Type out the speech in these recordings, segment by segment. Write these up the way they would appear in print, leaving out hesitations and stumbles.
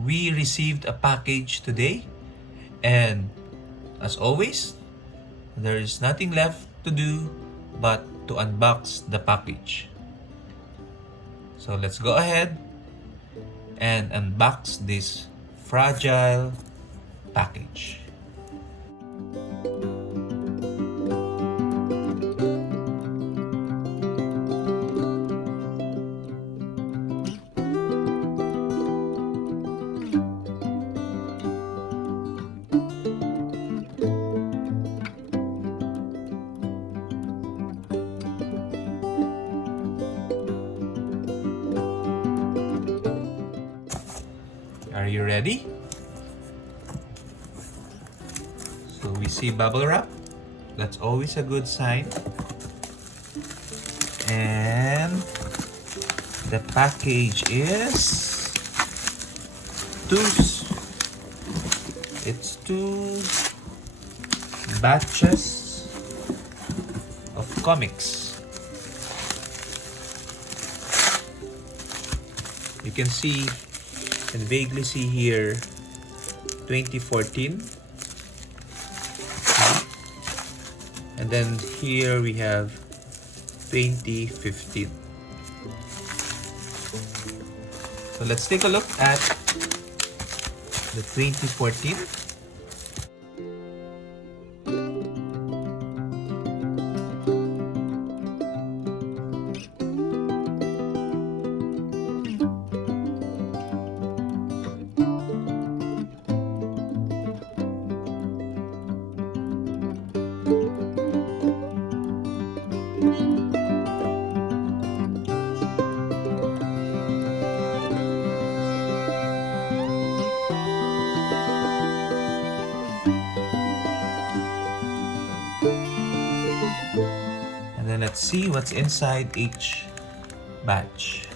we received a package today, and as always, there is nothing left to do but to unbox the package. So let's go ahead and unbox this fragile package. Are you ready? So we see bubble wrap. That's always a good sign. And the package is two two batches of comics. You can see and vaguely see here 2014, and then here we have 2015. So let's take a look at the 2014. And then let's see what's inside each batch.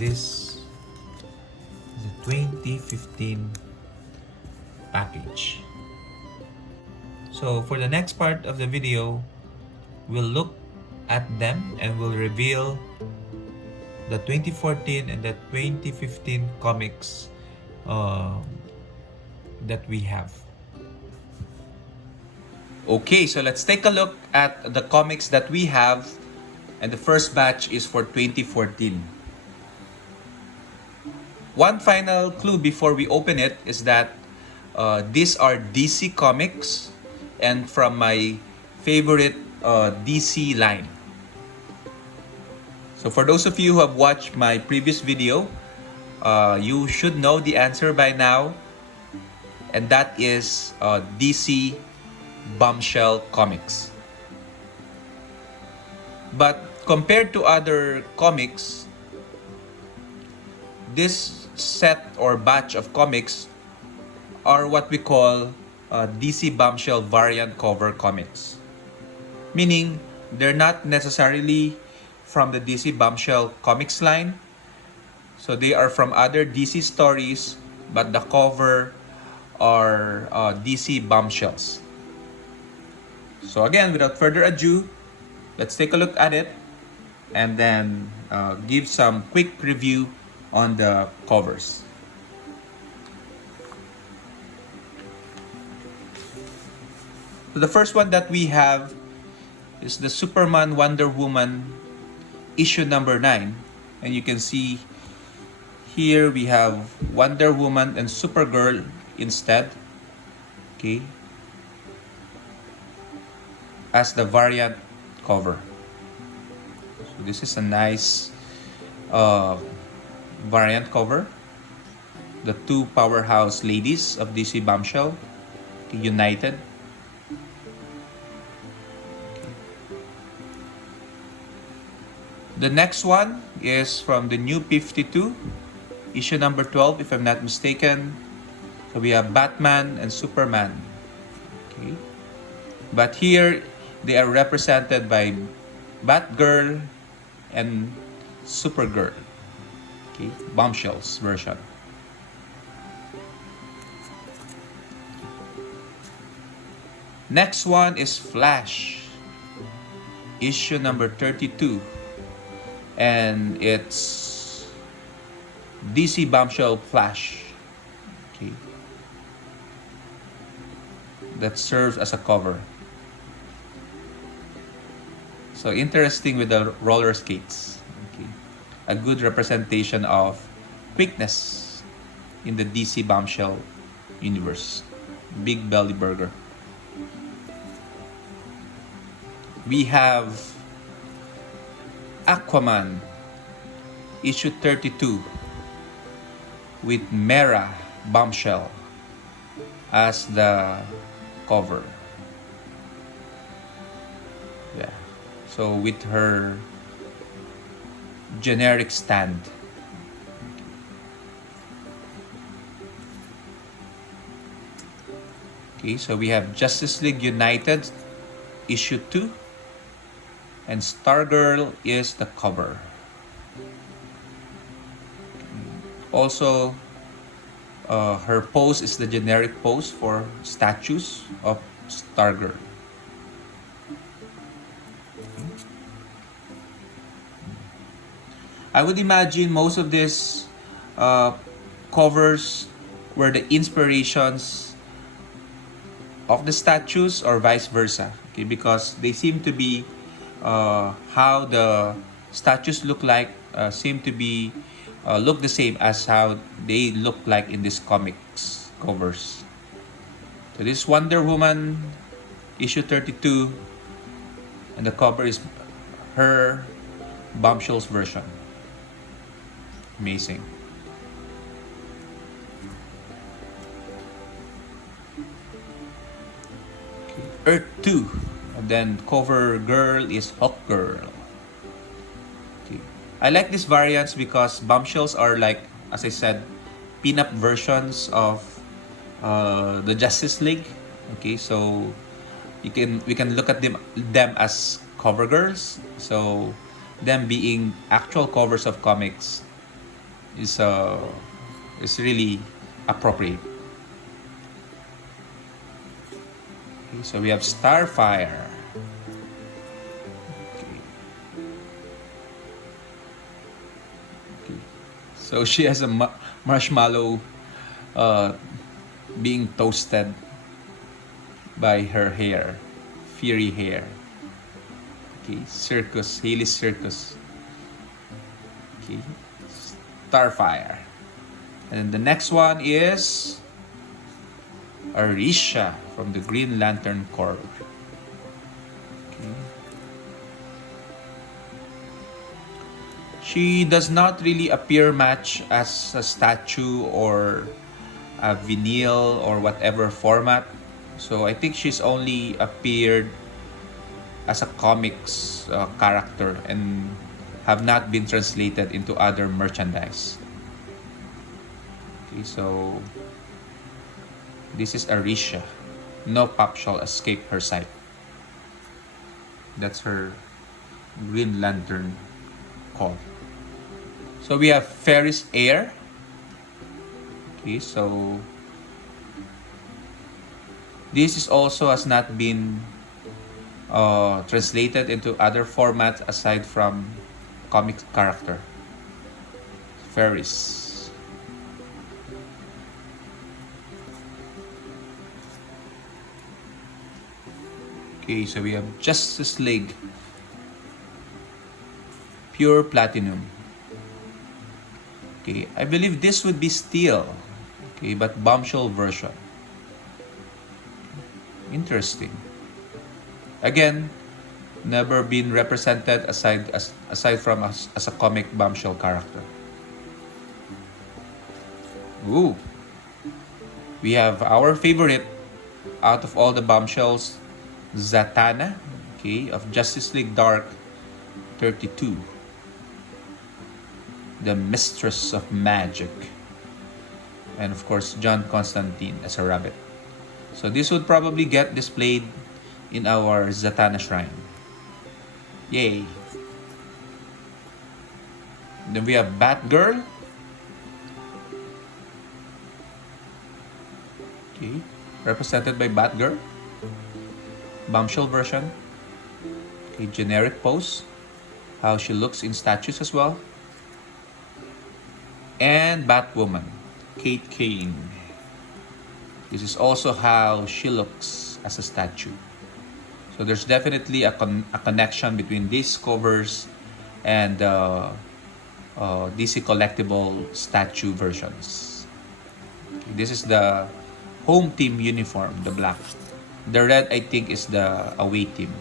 This is a 2015 package. So for the next part of the video, we'll look at them and we'll reveal the 2014 and the 2015 comics that we have. Okay, so let's take a look at the comics that we have, and the first batch is for 2014. One final clue before we open it is that these are DC comics and from my favorite DC line. So for those of you who have watched my previous video, you should know the answer by now, and that is DC Bombshell Comics. But compared to other comics, this set or batch of comics are what we call DC Bombshell variant cover comics. Meaning, they're not necessarily from the DC Bombshell comics line. So they are from other DC stories but the cover are DC bombshells. So again, without further ado, let's take a look at it and then give some quick review on the covers. So the first one that we have is the Superman Wonder Woman issue number 9. And you can see here we have Wonder Woman and Supergirl instead. Okay. As the variant cover. So this is a nice variant cover. The two powerhouse ladies of DC Bombshell united. The next one is from the New 52, issue number 12, if I'm not mistaken. So we have Batman and Superman. Okay. But here, they are represented by Batgirl and Supergirl. Okay. Bombshells version. Next one is Flash, issue number 32. And it's DC Bombshell Flash. Okay. That serves as a cover. So interesting with the roller skates. Okay. A good representation of quickness in the DC Bombshell universe. Big belly burger. We have Aquaman, issue 32, with Mera Bombshell as the cover. Yeah. So with her generic stand. Okay, so we have Justice League United, issue 2. And Stargirl is the cover. Also, her pose is the generic pose for statues of Stargirl. I would imagine most of these covers were the inspirations of the statues or vice versa. Okay, because they seem to be how the statues look like, seem to be look the same as how they look like in these comics covers. So this Wonder Woman issue 32, and the cover is her Bombshells version. Amazing. Okay. Earth 2. And then cover girl is Hawk Girl. Okay. I like these variants because bombshells are like, as I said, pin-up versions of the Justice League. Okay, so we can look at them as cover girls. So them being actual covers of comics is really appropriate. Okay, so we have Starfire. So she has a marshmallow being toasted by her hair, fiery hair. Okay, circus, Haley Circus. Okay, Starfire. And the next one is Arisha from the Green Lantern Corps. Okay. She does not really appear much as a statue or a vinyl or whatever format. So I think she's only appeared as a comics character and have not been translated into other merchandise. Okay, so this is Arisha. No pup shall escape her sight. That's her Green Lantern call. So we have Ferris Air. Okay, so this is also has not been translated into other formats aside from comic character. Ferris. Okay, so we have Justice League. Pure Platinum. Okay, I believe this would be Steel. Okay, but bombshell version. Interesting. Again, never been represented aside from as a comic bombshell character. Ooh. We have our favorite out of all the bombshells, Zatanna, okay, of Justice League Dark 32. The Mistress of Magic. And of course, John Constantine as a rabbit. So this would probably get displayed in our Zatanna Shrine. Yay! Then we have Batgirl. Okay, represented by Batgirl. Bombshell version. Okay, generic pose. How she looks in statues as well. And Batwoman, Kate Kane. This is also how she looks as a statue. So there's definitely a connection between these covers and DC collectible statue versions. Okay, this is the home team uniform, the black. The red, I think, is the away team.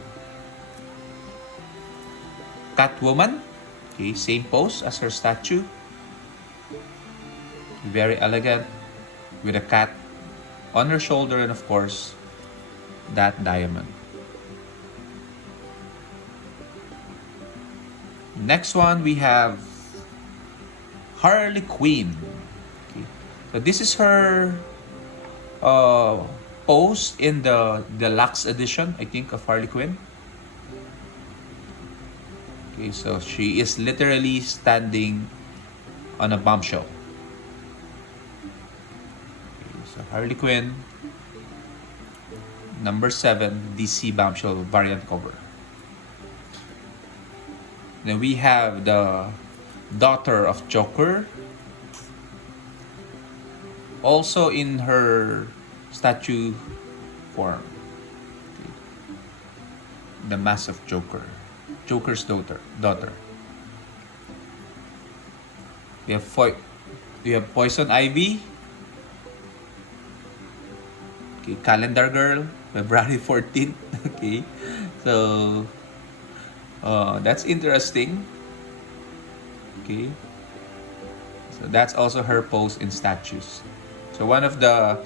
Catwoman, okay, same pose as her statue. Very elegant, with a cat on her shoulder, and of course, that diamond. Next one, we have Harley Quinn. Okay. So this is her pose in the deluxe edition, I think, of Harley Quinn. Okay, so she is literally standing on a bombshell. Okay, so Harley Quinn, number 7, DC bombshell variant cover. Then we have the daughter of Joker, also in her statue form. Okay. The Mask of Joker, Joker's daughter. We have Poison Ivy. Okay, Calendar Girl, February 14th. Okay, so that's interesting. Okay, so that's also her pose in statues. So one of the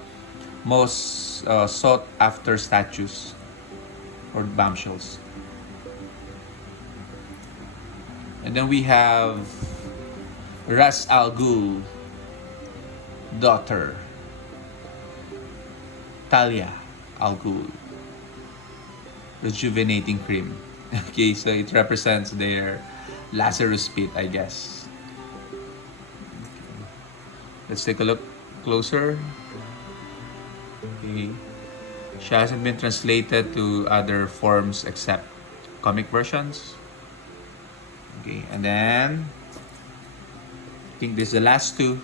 most sought after statues or bombshells. And then we have Ras Al Ghul, daughter Talia Al Ghul, rejuvenating cream. Okay, so it represents their Lazarus pit, I guess. Okay. Let's take a look closer. Okay. She hasn't been translated to other forms except comic versions. Okay, and then I think this is the last two.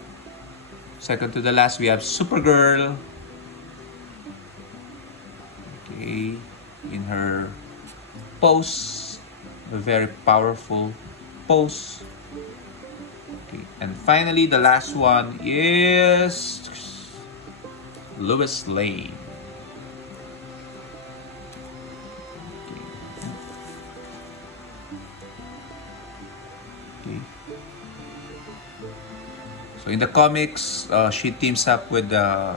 Second to the last, we have Supergirl. Okay, in her pose, a very powerful pose. Okay, and finally, the last one is Lois Lane. Okay. So in the comics, she teams up with the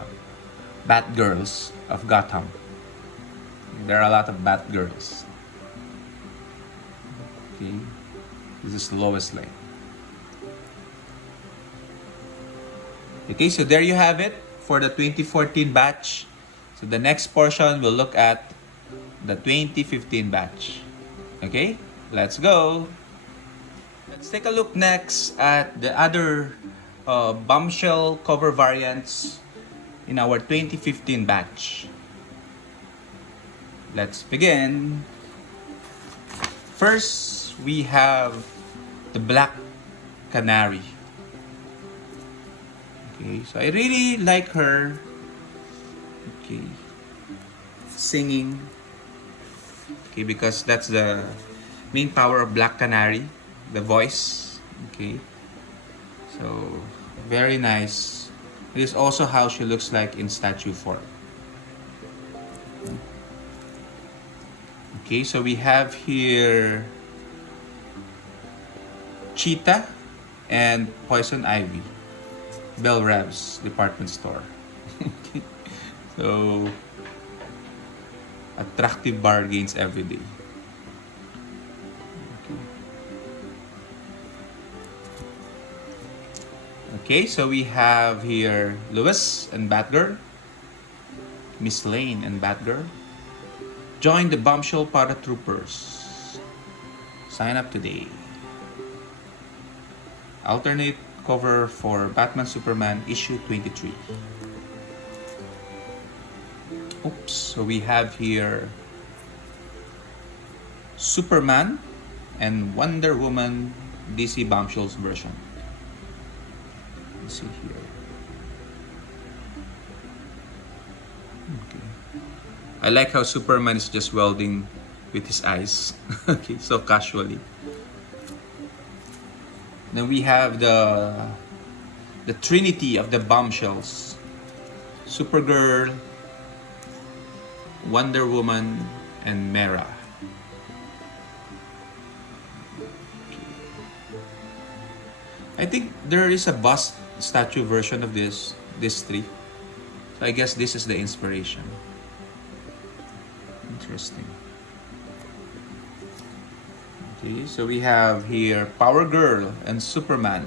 Batgirls of Gotham. There are a lot of Batgirls. Okay, this is Lois Lane. Okay, so there you have it for the 2014 batch. So the next portion we'll look at the 2015 batch. Okay, let's go. Let's take a look next at the other bombshell cover variants in our 2015 batch. Let's begin. First, we have the Black Canary. Okay, so I really like her. Okay, singing. Okay, because that's the main power of Black Canary, the voice. Okay, so very nice. This is also how she looks like in statue form. Okay, so we have here Cheetah and Poison Ivy, Bell Rev's department store. So attractive bargains every day. Okay, so we have here Lewis and Batgirl, Miss Lane and Batgirl. Join the Bombshell Paratroopers. Sign up today. Alternate cover for Batman Superman issue 23. Oops, so we have here Superman and Wonder Woman DC Bombshells version. Let's see here. Okay. I like how Superman is just welding with his eyes. Okay, so casually. Then we have the trinity of the bombshells. Supergirl, Wonder Woman, and Mera. I think there is a bust statue version of these three. So I guess this is the inspiration. Interesting. Okay, so we have here Power Girl and Superman.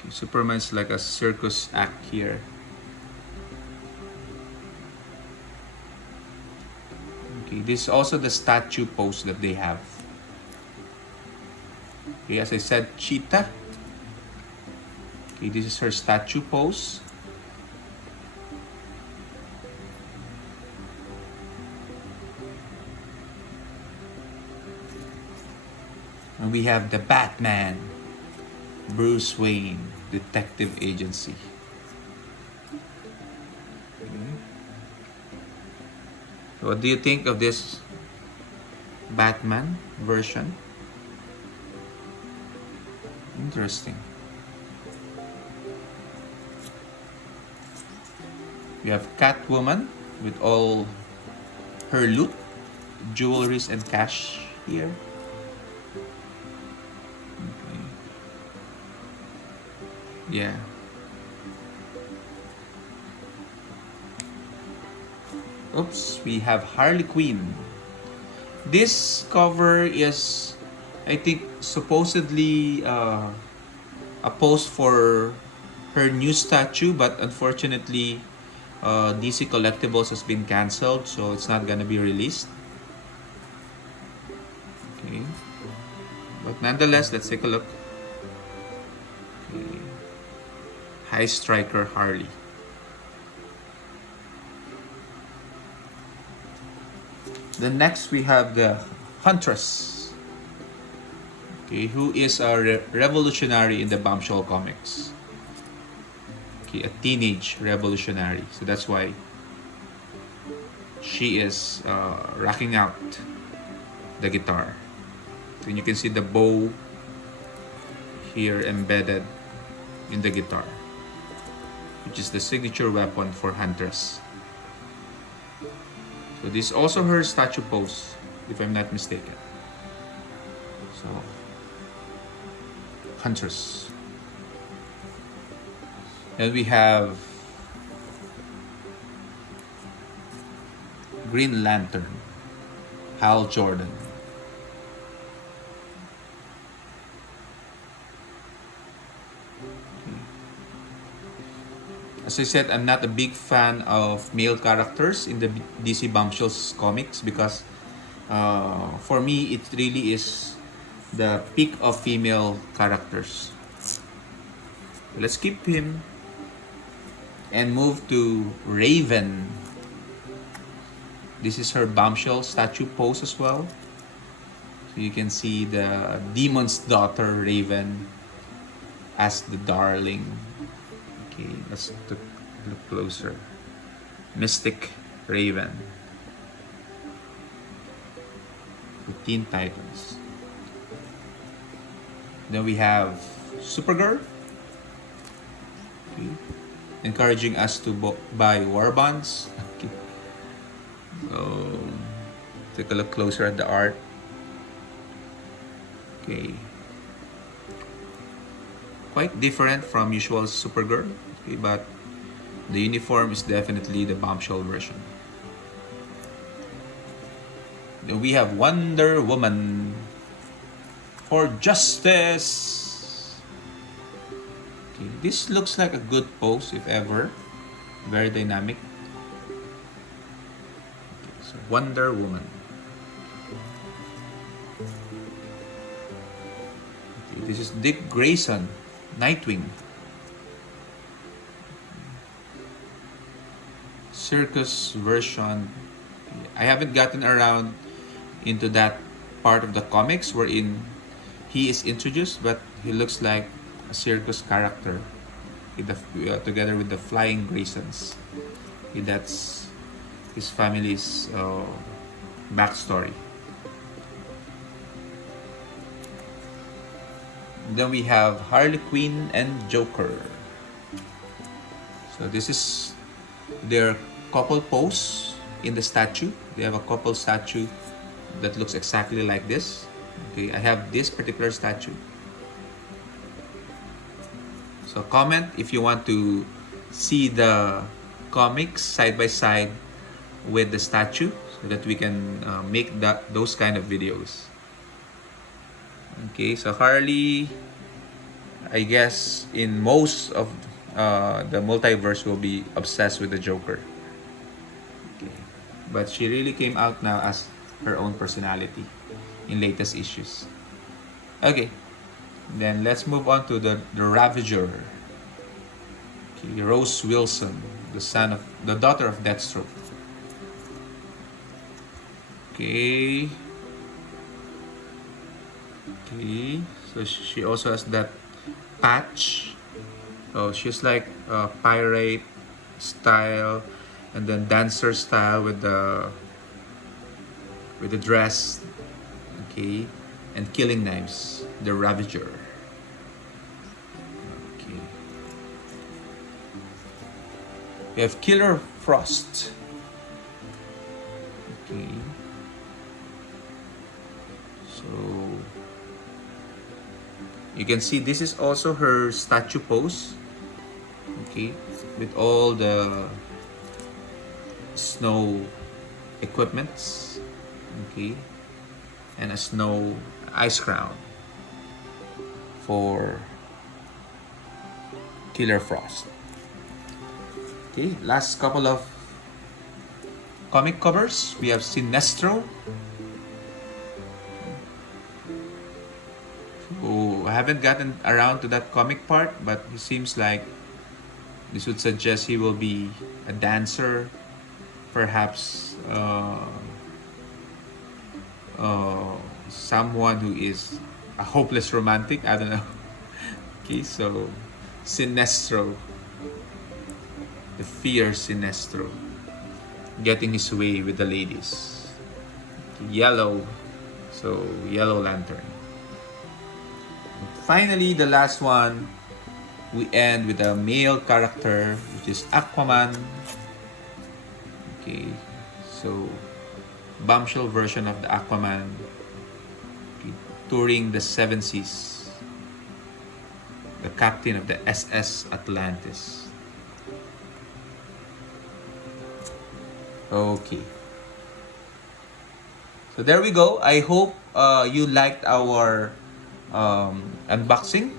Okay, Superman's like a circus act here. Okay, this is also the statue pose that they have. Okay, as I said, Cheetah. Okay, this is her statue pose. And we have the Batman, Bruce Wayne, Detective Agency. Okay. What do you think of this Batman version? Interesting. We have Catwoman with all her loot, jewelries and cash here. Okay. Yeah. Oops, we have Harley Quinn. This cover is, I think, supposedly a pose for her new statue, but unfortunately, DC Collectibles has been cancelled, so it's not gonna be released. Okay, but nonetheless, let's take a look. Okay. High Striker Harley. Then next we have the Huntress. Okay, who is a revolutionary in the Bombshell comics. Okay, a teenage revolutionary. So that's why she is rocking out the guitar. And you can see the bow here embedded in the guitar, which is the signature weapon for Huntress. So this is also her statue pose, if I'm not mistaken. So, Huntress. Then we have Green Lantern, Hal Jordan. As I said, I'm not a big fan of male characters in the DC Bombshells comics because for me, it really is the peak of female characters. Let's keep him and move to Raven. This is her bombshell statue pose as well. So you can see the demon's daughter Raven as the darling. Okay, let's look closer. Mystic Raven. The Teen Titans. Then we have Supergirl. Okay. Encouraging us to buy war bonds. Okay. So, take a look closer at the art. Okay. Quite different from usual Supergirl. Okay, but the uniform is definitely the bombshell version. Then we have Wonder Woman for justice. Okay, this looks like a good pose if ever. Very dynamic. Okay, so Wonder Woman. Okay, this is Dick Grayson, Nightwing. Circus version. I haven't gotten around into that part of the comics wherein he is introduced, but he looks like a circus character together with the Flying Graysons. Okay, that's his family's backstory. Then we have Harley Quinn and Joker. So this is their couple pose in the statue. They have a couple statue that looks exactly like this. Okay, I have this particular statue. So comment if you want to see the comics side by side with the statue so that we can make those kind of videos. Okay, so Harley, I guess in most of the multiverse will be obsessed with the Joker. Okay. But she really came out now as her own personality in latest issues. Okay, then let's move on to the Ravager. Okay, Rose Wilson, the daughter of Deathstroke. Okay. Okay, so she also has that patch. Oh, she's like pirate style, and then dancer style with the dress. Okay, and killing knives. The Ravager. Okay. We have Killer Frost. Okay. So you can see this is also her statue pose. Okay, with all the snow equipments. Okay, and a snow ice crown for Killer Frost. Okay, last couple of comic covers. We have Sinestro. Oh, I haven't gotten around to that comic part, but it seems like this would suggest he will be a dancer, perhaps someone who is a hopeless romantic. I don't know. Okay, so Sinestro, the fierce Sinestro, getting his way with the ladies. Yellow, so Yellow Lantern. Finally, the last one, we end with a male character, which is Aquaman. Okay, so bombshell version of the Aquaman, okay, touring the seven seas, the captain of the SS Atlantis. Okay, so there we go. I hope you liked our unboxing.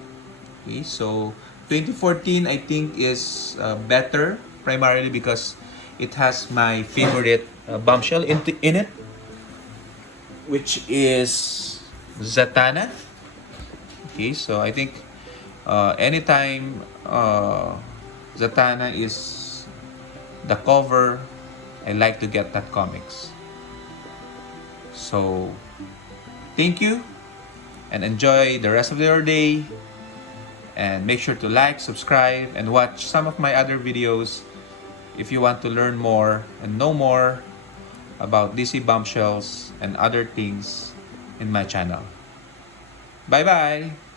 Okay, so 2014 I think is better, primarily because it has my favorite bombshell in it, which is Zatanna. Okay, so I think anytime Zatanna is the cover, I like to get that comics. So thank you and enjoy the rest of your day. And make sure to like, subscribe, and watch some of my other videos if you want to learn more and know more about DC bombshells and other things in my channel. Bye bye!